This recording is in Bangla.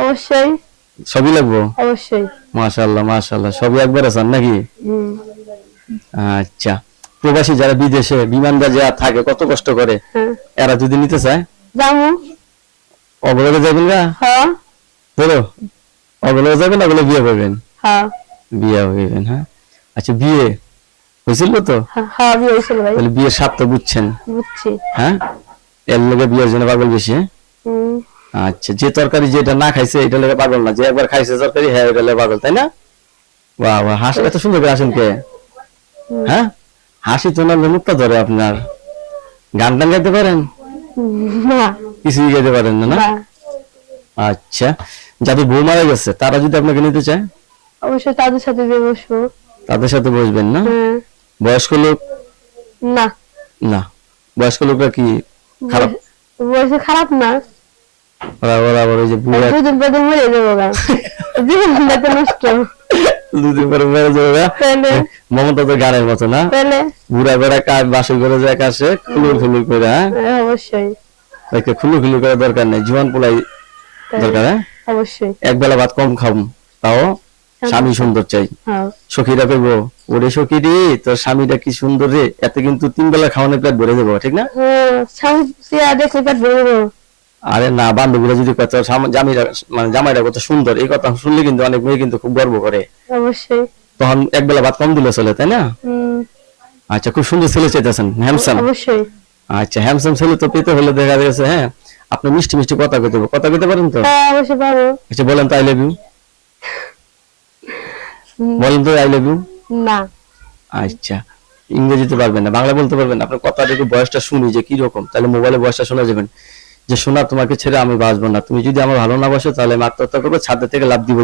অবশ্যই। সবই লাগবো? অবশ্যই। মাশাল্লাহ মাশাল্লাহ সবই একবার আছেন নাকি? আচ্ছা। প্রবাসী যারা বিদেশে বিমানটা যা থাকে কত কষ্ট করে? হ্যাঁ। এরা যদি নিতে চায়? জামু অবলগে যাবেন গা? হ্যাঁ। ধরো অবলগে যাবেন অবলে বিয়ে করবেন? হ্যাঁ। বিয়ে হইবেন হ্যাঁ? আচ্ছা বিয়ে হয়েছিল তো? হ্যাঁ, হ্যাঁ বিয়ে হয়েছিল ভাই। তাহলে বিয়ের স্বাদ তো বুঝছেন। বুঝছি। হ্যাঁ? এর লোকে বিয়ের জন্য পাগল বেশি হ্যাঁ? আচ্ছা যে তরকারি যেটা না খাইছে এটা লেগে পাগল না। যে একবার খাইছে তরকারি হ্যাঁ এটা লেগে পাগল তাই না? বাহ বাহ হাসি এত সুন্দর করে আসেন কে? হ্যাঁ? হাসি তো না মুখটা ধরে আপনার। গান টান গাইতে পারেন? না। কিছুই গাইতে পারেন না আচ্ছা যাদের বউ মারা গেছে তারা যদি আপনাকে নিতে চায়? অবশ্যই তাদের সাথে দিয়ে বসবো। তাদের সাথে বসবেন না? হ্যাঁ। বয়স্ক লোক? না। না। বয়স্ক লোকরা কি খারাপ? বয়সে খারাপ না। আবার ওই যে বুড়া দুদিন পর মরে যাব গা। জীবনটা তো নষ্ট। দুদিন পরে মেরে যাবে? তাহলে? মমতা তো গানের মতো না? তাহলে? বুড়া বেড়া কাজ বাসে করে যায় কাছে খুলুর খুলুর করে হ্যাঁ? হ্যাঁ, অবশ্যই। তাকে খুলু খুলু করে দরকার নেই জীবন পোলাই দরকার হ্যাঁ? অবশ্যই। এক বেলা ভাত কম খাম তাও স্বামী সুন্দর চাই। হ্যাঁ। সখীরা কইবো ওরে সখী রে তোর স্বামীটা কি সুন্দর রে? এতে কিন্তু তিন বেলা খাওয়ানোর প্লেট ভরে দেবো ঠিক না? হ্যাঁ স্বামী দেখলে পেট ভরে দেবো আরে না বান্ধবীরা যদি কত জামাইরা মানে জামাইরা কত সুন্দর এই কথা শুনলে কিন্তু অনেক মেয়ে কিন্তু খুব গর্ব করে। অবশ্যই। তখন এক বেলা ভাত কম দিলে চলে তাই না? আচ্ছা খুব সুন্দর ছেলে চাইতেছেন হ্যামসাম অবশ্যই। আচ্ছা হ্যামসাম ছেলে তো পেতে হলে দেখা গেছে হ্যাঁ? আপনি মিষ্টি মিষ্টি কথা কইতে কথা কইতে পারেন তো? হ্যাঁ অবশ্যই আচ্ছা বলেন তো আই লাভ ইউ বলেন তো আই লাভ ইউ না। আচ্ছা ইংরেজিতে পারবেন না বাংলা বলতে পারবেন আপনার কথাটা একটু বয়সটা শুনি যে কি রকম তাহলে মোবাইলে বয়সটা শোনা যাবেন। যে শোনা, তোমাকে ছেড়ে আমি বাঁচবো না। তুমি যদি আমার ভালো না বসো, তাহলে আমি আত্মহত্যা করব ছাদের থেকে লাভ দিব।